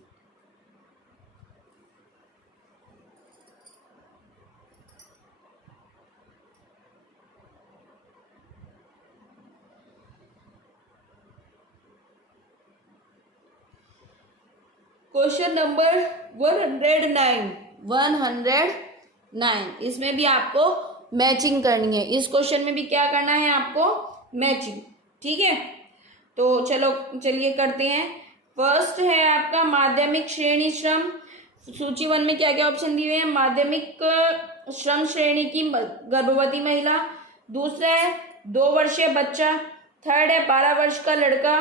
Question number 109, इसमें भी आपको मैचिंग करनी है। इस क्वेश्चन में भी क्या करना है आपको, मैचिंग। ठीक है, तो चलिए करते हैं। फर्स्ट है आपका माध्यमिक श्रेणी श्रम, सूची 1 में क्या क्या ऑप्शन दिए हैं, माध्यमिक श्रम श्रेणी की गर्भवती महिला, दूसरा है 2 वर्षीय बच्चा, थर्ड है 12 वर्ष का लड़का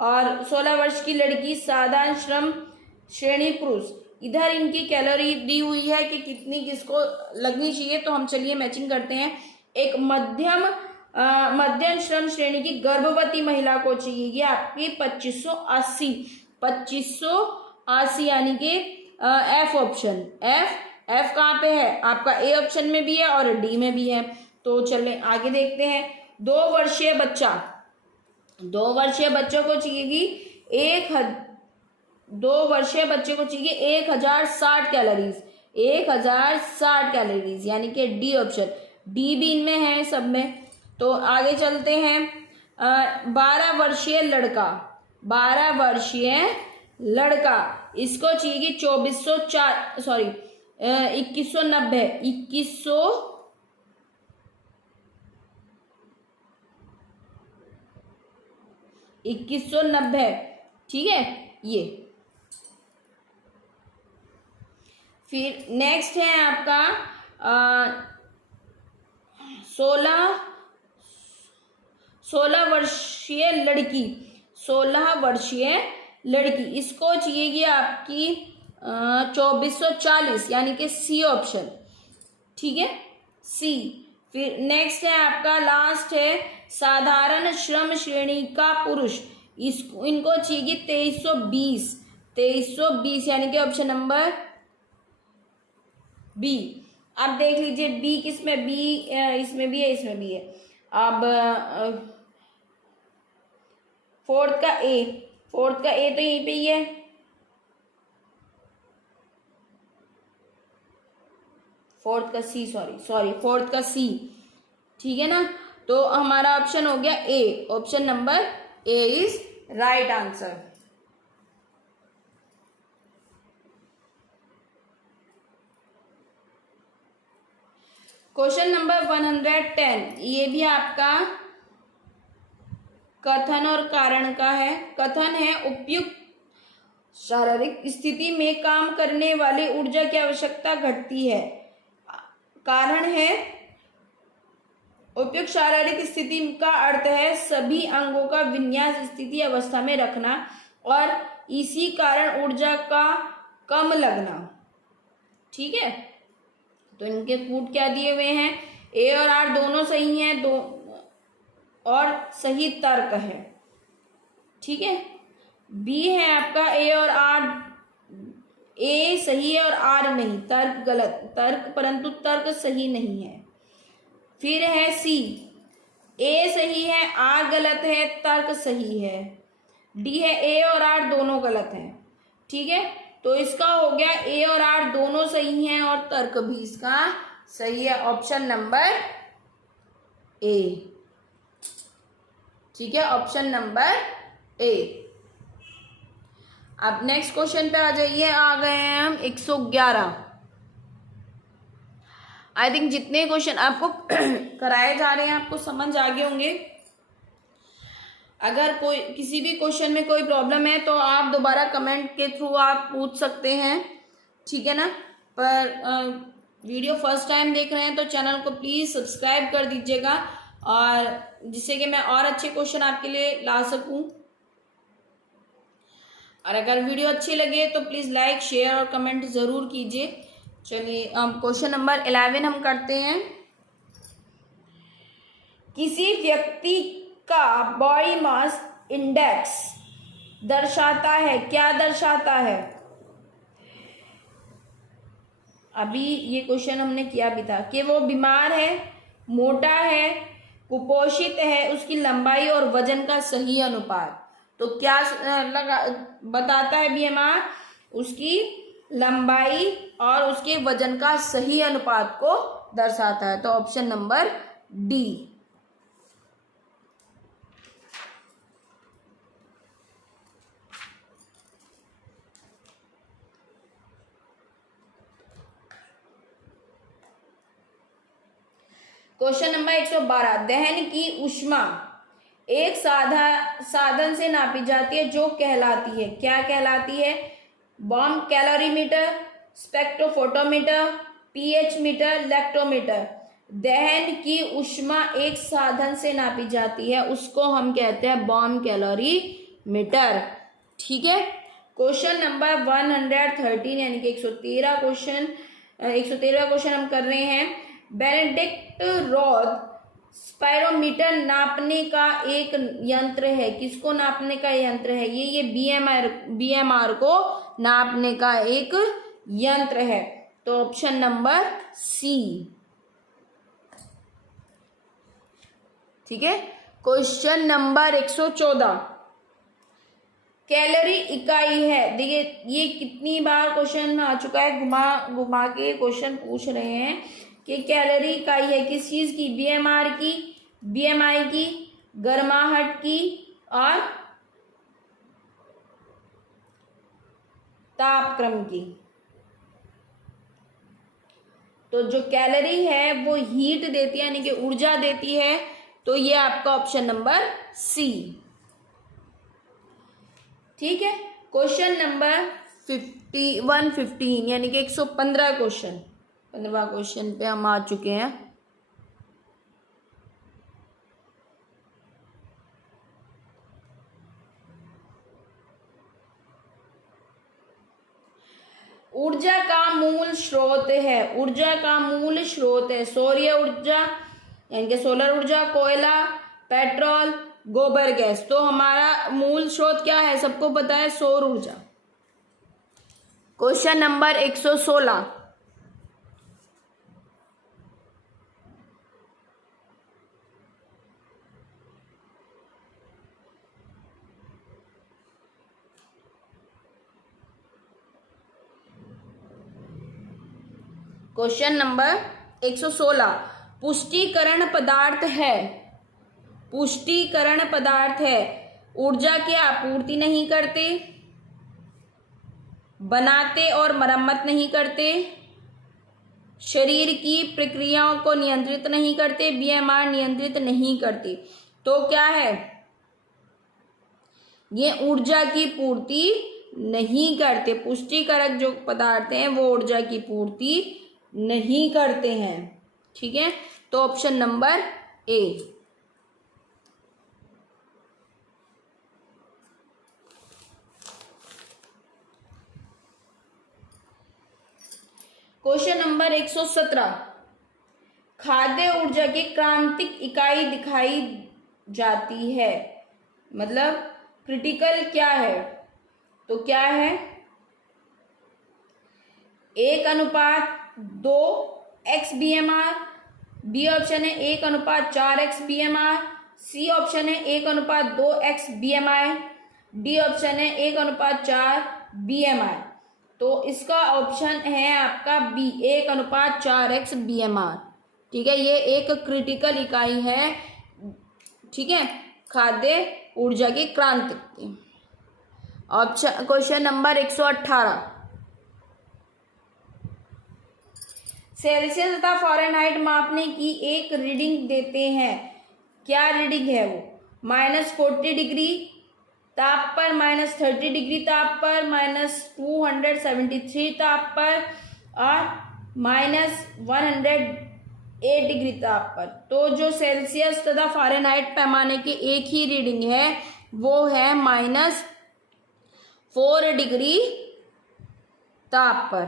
और 16 वर्ष की लड़की, साधारण श्रम श्रेणी पुरुष। इधर इनकी कैलोरी दी हुई है कि कितनी किसको लगनी चाहिए, तो हम चलिए मैचिंग करते हैं। एक मध्यम श्रम श्रेणी की गर्भवती महिला को चाहिए ये आपकी 2580 यानी कि एफ ऑप्शन। एफ कहाँ पे है आपका, ए ऑप्शन में भी है और डी में भी है। तो चले आगे देखते हैं। 2 वर्षीय बच्चा, 2 वर्षीय बच्चों को चाहिए 2 वर्षीय बच्चे को चाहिए 1060 कैलोरीज, यानी कि डी ऑप्शन। डी भी इनमें है सब में। तो आगे चलते हैं। 12 वर्षीय लड़का, 12 वर्षीय लड़का, इसको चाहिए 2190 2190, ठीक है ये। फिर नेक्स्ट है आपका 16 वर्षीय लड़की, 16 वर्षीय लड़की, इसको चाहिए आपकी 2440, यानी कि सी ऑप्शन, ठीक है सी। फिर नेक्स्ट है आपका लास्ट है साधारण श्रम श्रेणी का पुरुष, इनको चाहिए 2320, 2320 यानी कि ऑप्शन नंबर बी। अब देख लीजिए बी किसमें, बी इसमें भी है, इसमें भी है। अब फोर्थ का ए तो यहीं पे ही है। फोर्थ का सी, ठीक है ना। तो हमारा ऑप्शन हो गया A, option number A is right answer. Question number 110, ये भी आपका कथन और कारण का है। कथन है उपयुक्त शारीरिक स्थिति में काम करने वाली ऊर्जा की आवश्यकता घटती है। कारण है उपयुक्त शारीरिक स्थिति का अर्थ है सभी अंगों का विन्यास स्थिति अवस्था में रखना और इसी कारण ऊर्जा का कम लगना, ठीक है। तो इनके कूट क्या दिए हुए हैं, ए और आर दोनों सही हैं, दो और सही तर्क है, ठीक है। बी है आपका ए और आर, ए सही है और आर नहीं, तर्क गलत, तर्क परंतु तर्क सही नहीं है। फिर है सी, ए सही है आर गलत है, तर्क सही है। डी है ए और आर दोनों गलत हैं, ठीक है। तो इसका हो गया ए और आर दोनों सही हैं और तर्क भी इसका सही है, ऑप्शन नंबर ए, ठीक है, ऑप्शन नंबर ए। अब नेक्स्ट क्वेश्चन पे आ जाइए, आ गए हैं हम 111। आई थिंक जितने क्वेश्चन आपको कराए जा रहे हैं आपको समझ आ गए होंगे। अगर कोई किसी भी क्वेश्चन में कोई प्रॉब्लम है तो आप दोबारा कमेंट के थ्रू आप पूछ सकते हैं, ठीक है ना। पर वीडियो फर्स्ट टाइम देख रहे हैं तो चैनल को प्लीज़ सब्सक्राइब कर दीजिएगा, और जिससे कि मैं और अच्छे क्वेश्चन आपके लिए ला सकूं। और अगर वीडियो अच्छी लगे तो प्लीज़ लाइक शेयर और कमेंट ज़रूर कीजिए। चलिए हम क्वेश्चन नंबर 11 हम करते हैं। किसी व्यक्ति का बॉडी मास इंडेक्स दर्शाता है, क्या दर्शाता है। अभी ये क्वेश्चन हमने किया भी था कि वो बीमार है, मोटा है, कुपोषित है, उसकी लंबाई और वजन का सही अनुपात। तो क्या बताता है बीएमआर, उसकी लंबाई और उसके वजन का सही अनुपात को दर्शाता है। तो option number D. Question number 112, दहन की ऊष्मा एक साधन से नापी जाती है जो कहलाती है, क्या कहलाती है। Bomb calorimeter, spectrophotometer, pH meter, lactometer. दहन की ऊष्मा एक साधन से नापी जाती है, उसको हम कहते हैं बॉम्ब कैलोरीमीटर, ठीक है। क्वेश्चन नंबर 113 यानी कि 113 क्वेश्चन हम कर रहे हैं। बेनेडिक्ट रोड स्पायरोमीटर नापने का एक यंत्र है, किसको नापने का यंत्र है, ये बीएमआर को नापने का एक यंत्र है। तो ऑप्शन नंबर सी, ठीक है। क्वेश्चन नंबर 114, कैलोरी इकाई है। देखिए ये कितनी बार क्वेश्चन आ चुका है, घुमा के क्वेश्चन पूछ रहे हैं कि कैलोरी इकाई है किस चीज की, बीएमआर की, बीएमआई की, गर्माहट की और तापक्रम की। तो जो कैलोरी है वो हीट देती है, यानी कि ऊर्जा देती है। तो ये आपका ऑप्शन नंबर सी। ठीक है। क्वेश्चन नंबर 115 यानी कि 115 क्वेश्चन, 15वां क्वेश्चन पे हम आ चुके हैं। ऊर्जा का मूल स्रोत है, ऊर्जा का मूल स्रोत है सौर्य ऊर्जा यानी कि सोलर ऊर्जा, कोयला, पेट्रोल, गोबर गैस। तो हमारा मूल स्रोत क्या है, सबको पता है, सौर ऊर्जा। क्वेश्चन नंबर 116, क्वेश्चन नंबर 116, पुष्टिकरण पदार्थ है, पुष्टिकरण पदार्थ है, ऊर्जा की आपूर्ति नहीं करते, बनाते और मरम्मत नहीं करते, शरीर की प्रक्रियाओं को नियंत्रित नहीं करते, बीएमआर नियंत्रित नहीं करते। तो क्या है, ये ऊर्जा की पूर्ति नहीं करते। पुष्टिकारक जो पदार्थ हैं वो ऊर्जा की पूर्ति नहीं करते हैं। ठीक है, तो ऑप्शन नंबर ए। क्वेश्चन नंबर 117, खाद्य ऊर्जा की क्रांतिक इकाई दिखाई जाती है, मतलब क्रिटिकल क्या है, तो क्या है, 1:2 XBMR, बी ऑप्शन है 1:4 XBMR, सी ऑप्शन है 1:2 XBMI, डी ऑप्शन है 1:4 BMI। तो इसका ऑप्शन है आपका बी, 1:4 XBMR। ठीक है, ये एक क्रिटिकल इकाई है। ठीक है, खाद्य ऊर्जा की क्रांति। ऑप्शन क्वेश्चन नंबर 118, सेल्सियस तथा फ़ारेनहाइट मापने की एक रीडिंग देते हैं। क्या रीडिंग है वो, -40 डिग्री ताप पर, -30 डिग्री ताप पर, -273 ताप पर और -108 डिग्री ताप पर। तो जो सेल्सियस तथा फ़ारेनहाइट पैमाने की एक ही रीडिंग है वो है -4 डिग्री ताप पर।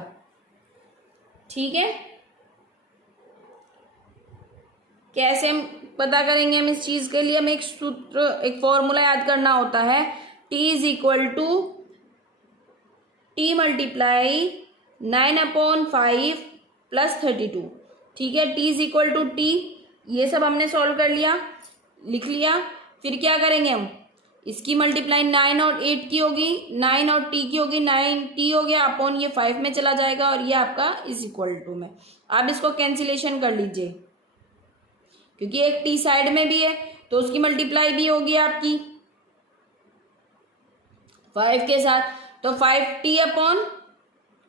ठीक है, कैसे हम पता करेंगे, हम इस चीज के लिए हमें एक सूत्र, एक फॉर्मूला याद करना होता है, T = T × 9/5 + 32। ठीक है, T = T, ये सब हमने सॉल्व कर लिया, लिख लिया। फिर क्या करेंगे हम, इसकी मल्टीप्लाई 9 और 8 की होगी, 9 और T की होगी, 9T हो गया अपॉन ये 5 में चला जाएगा और ये आपका = में। आप इसको कैंसिलेशन कर लीजिए, क्योंकि एक T साइड में भी है तो उसकी मल्टीप्लाई भी होगी आपकी 5 के साथ। तो 5T अपॉन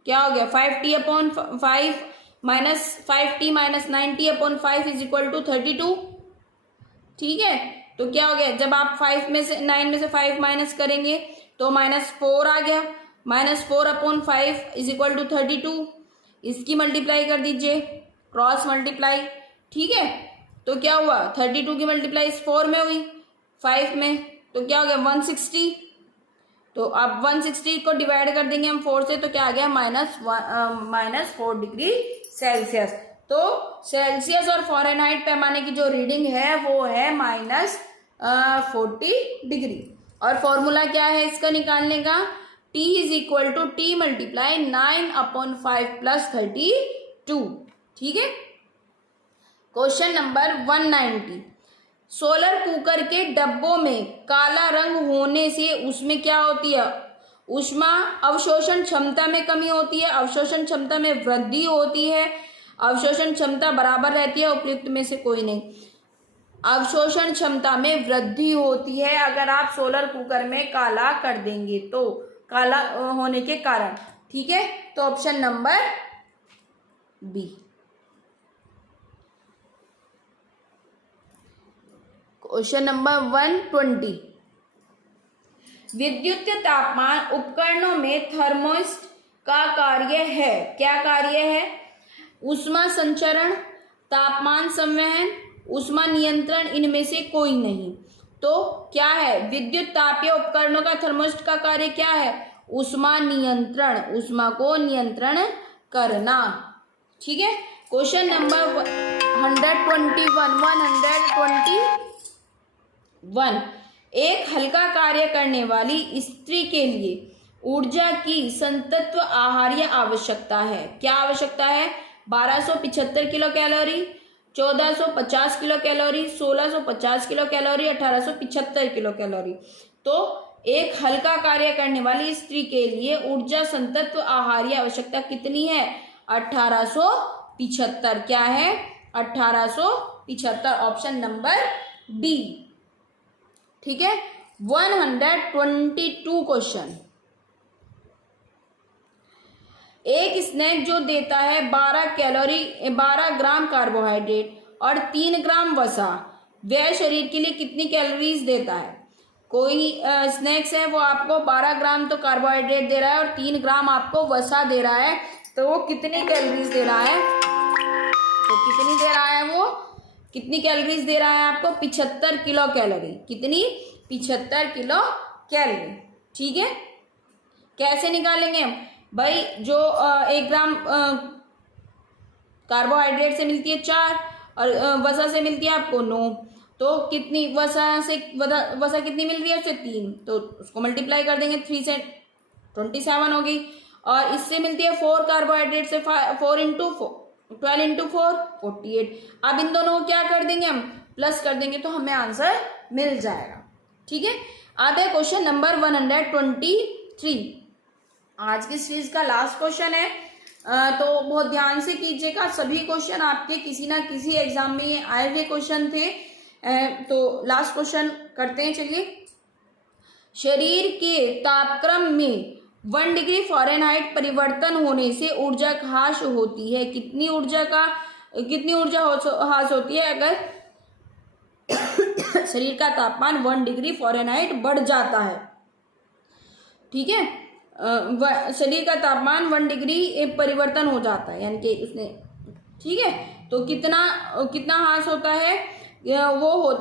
क्या हो गया, 5T upon 5 -5T - 9T upon 5 = 32। ठीक है, तो क्या हो गया, जब आप 9 में से 5 माइनस करेंगे तो -4 आ गया, -4 अपॉन 5 = 32। इसकी मल्टीप्लाई कर दीजिए, क्रॉस मल्टीप्लाई। ठीक है, तो क्या हुआ, 32 की मल्टीप्लाई 4 में हुई, 5 में, तो क्या हो गया 160। तो अब 160 को डिवाइड कर देंगे हम 4 से, तो क्या आ गया, -4 डिग्री सेल्सियस। तो सेल्सियस और फ़ारेनहाइट पैमाने की जो रीडिंग है वो है -40 डिग्री। और फॉर्मूला क्या है इसका निकालने का, T = T × 9/5 + 32। ठीक है, क्वेश्चन नंबर 190, सोलर कुकर के डब्बों में काला रंग होने से उसमें क्या होती है, ऊष्मा अवशोषण क्षमता में कमी होती है, अवशोषण क्षमता में वृद्धि होती है, अवशोषण क्षमता बराबर रहती है, उपयुक्त में से कोई नहीं। अवशोषण क्षमता में वृद्धि होती है अगर आप सोलर कुकर में काला कर देंगे तो, काला होने के कारण। ठीक है, तो option number B. Question number 120, विद्युत तापमान उपकरणों में थर्मोस्ट का कार्य है। क्या कार्य है? ऊष्मा संचरण, तापमान संवहन, ऊष्मा नियंत्रण, इनमें से कोई नहीं। तो क्या है? विद्युत तापीय उपकरणों का थर्मोस्ट का कार्य क्या है? ऊष्मा नियंत्रण, ऊष्मा को नियंत्रण करना। ठीक है। क्वेश्चन नंबर 121 एक हल्का कार्य करने वाली स्त्री के लिए ऊर्जा की संतत्व आहार्य आवश्यकता है। क्या आवश्यकता है? 1275 kilo calorie, 1450 kilo calorie, 1650 kilo calorie, 1875 kilo calorie. तो एक हल्का कार्य करने वाली स्त्री के लिए ऊर्जा संतत्व आहार्य आवश्यकता कितनी है? 1875। क्या है? 1875। Option number D. ठीक है। 122 क्वेश्चन। एक स्नैक जो देता है 12 ग्राम कार्बोहाइड्रेट और 3 ग्राम वसा, वह शरीर के लिए कितनी कैलोरीज देता है? कोई स्नैक्स है वो आपको 12 ग्राम तो कार्बोहाइड्रेट दे रहा है और 3 ग्राम आपको वसा दे रहा है, तो वो कितनी कैलोरीज दे रहा है? तो कितनी दे रहा है वो? कितनी कैलोरीज दे रहा है आपको? 75 किलो कैलोरी। कितनी? 75 किलो कैलोरी। ठीक है। कैसे निकालेंगे हम? भाई जो 1 ग्राम कार्बोहाइड्रेट से मिलती है 4 और वसा से मिलती है आपको 9, तो कितनी वसा कितनी मिल रही है? उससे 3, तो उसको मल्टीप्लाई कर देंगे 3 से 27 होगी। और इससे मिलती है 4 कार्बोहाइड्रेट से 4 इंटू 12 इंटू 4 48। अब इन दोनों को क्या कर देंगे हम? प्लस कर देंगे तो हमें आंसर मिल जाएगा। ठीक है। अब है क्वेश्चन नंबर 123। आज की सीरीज का लास्ट क्वेश्चन है, तो बहुत ध्यान से कीजिएगा। सभी क्वेश्चन आपके किसी ना किसी एग्जाम में ये आए हुए क्वेश्चन थे। तो लास्ट क्वेश्चन करते हैं। चलिए। शरीर के तापक्रम में 1 डिग्री फ़ारेनहाइट परिवर्तन होने से ऊर्जा ह्रास होती है। कितनी ऊर्जा ह्रास होती है अगर शरीर का तापमान 1 डिग्री फ़ारेनहाइट बढ़ जाता है? ठीक है। शरीर का तापमान 1 डिग्री परिवर्तन हो जाता है, यानी कि उसने, ठीक है, तो कितना ह्रास होता है? वो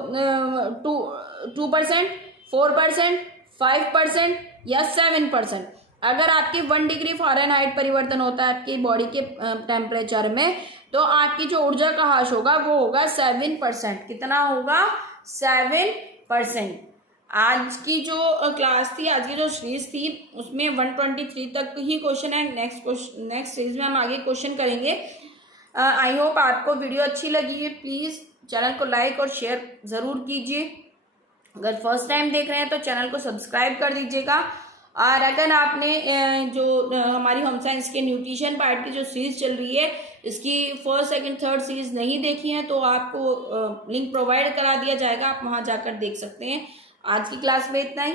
2%, 4%, 5% या 7%। अगर आपके 1 डिग्री फ़ारेनहाइट परिवर्तन होता है आपकी बॉडी के टेम्परेचर में, तो आपकी जो ऊर्जा का ह्रास होगा वो होगा 7%। कितना होगा? 7%। आज की जो क्लास थी, आज की जो सीरीज थी, उसमें 123 तक ही क्वेश्चन है। नेक्स्ट सीरीज में हम आगे क्वेश्चन करेंगे। आई होप आपको वीडियो अच्छी लगी है। प्लीज़ चैनल को लाइक और शेयर ज़रूर कीजिए। अगर फर्स्ट टाइम देख रहे हैं तो चैनल को सब्सक्राइब कर दीजिएगा। और अगर आपने जो हमारी होम साइंस के न्यूट्रिशन पार्ट की जो सीरीज चल रही है, इसकी फर्स्ट, सेकंड, थर्ड सीरीज नहीं देखी है तो आपको लिंक प्रोवाइड करा दिया जाएगा, आप वहाँ जाकर देख सकते हैं। आज की क्लास में इतना ही।